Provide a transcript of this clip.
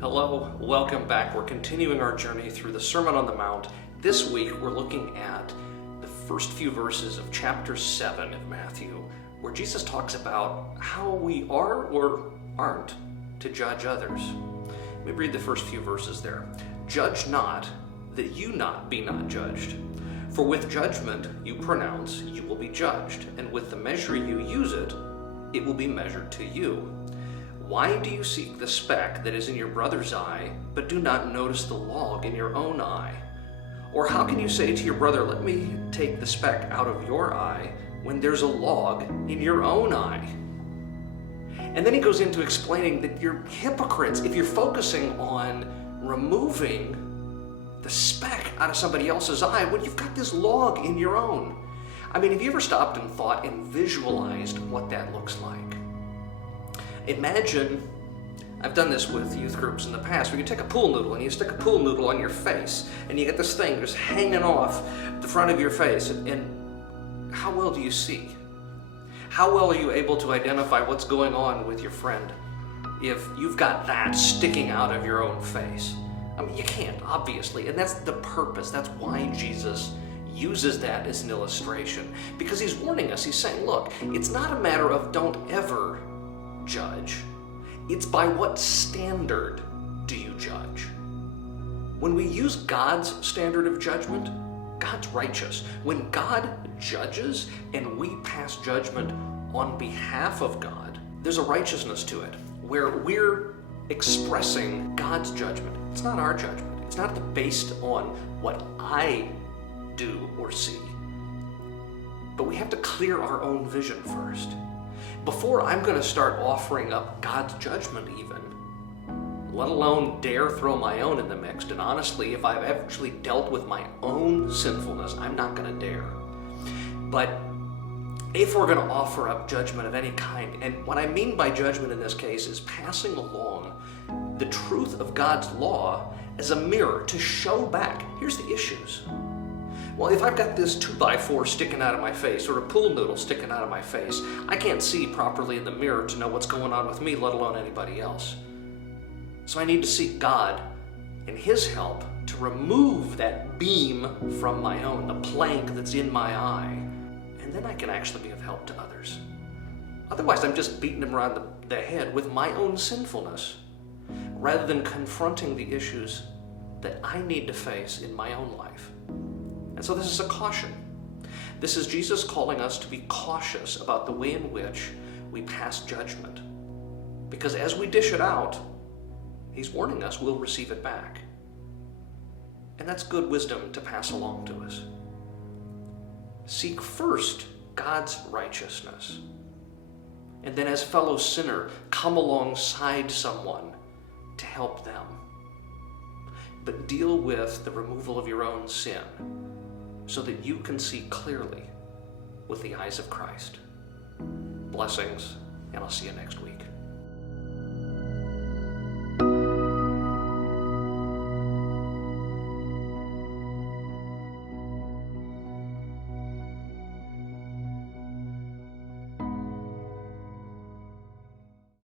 Hello, welcome back. We're continuing our journey through the Sermon on the Mount. This week we're looking at the first few verses of chapter 7 of Matthew, where Jesus talks about how we are or aren't to judge others. Let me read the first few verses there. Judge not, that you be not judged. For with judgment you pronounce, you will be judged, and with the measure you use it, it will be measured to you. Why do you seek the speck that is in your brother's eye, but do not notice the log in your own eye? Or how can you say to your brother, let me take the speck out of your eye, when there's a log in your own eye? And then he goes into explaining that you're hypocrites if you're focusing on removing the speck out of somebody else's eye when you've got this log in your own. I mean, have you ever stopped and thought and visualized what that looks like? Imagine, I've done this with youth groups in the past, where you take a pool noodle and you stick a pool noodle on your face and you get this thing just hanging off the front of your face, and how well do you see? How well are you able to identify what's going on with your friend if you've got that sticking out of your own face? I mean, you can't, obviously, and that's the purpose. That's why Jesus uses that as an illustration, because he's warning us. He's saying, look, it's not a matter of don't ever judge. It's by what standard do you judge? When we use God's standard of judgment, God's righteous. When God judges and we pass judgment on behalf of God, there's a righteousness to it where we're expressing God's judgment. It's not our judgment. It's not based on what I do or see. But we have to clear our own vision first. Before I'm going to start offering up God's judgment even, let alone dare throw my own in the mix. And honestly, if I've actually dealt with my own sinfulness, I'm not going to dare. But if we're going to offer up judgment of any kind, and what I mean by judgment in this case is passing along the truth of God's law as a mirror to show back, here's the issues. Well, if I've got this 2x4 sticking out of my face, or a pool noodle sticking out of my face, I can't see properly in the mirror to know what's going on with me, let alone anybody else. So I need to seek God and His help to remove that beam from my own, the plank that's in my eye, and then I can actually be of help to others. Otherwise, I'm just beating them around the head with my own sinfulness, rather than confronting the issues that I need to face in my own life. And so this is a caution. This is Jesus calling us to be cautious about the way in which we pass judgment. Because as we dish it out, He's warning us we'll receive it back. And that's good wisdom to pass along to us. Seek first God's righteousness. And then as fellow sinner, come alongside someone to help them. But deal with the removal of your own sin, so that you can see clearly with the eyes of Christ. Blessings, and I'll see you next week.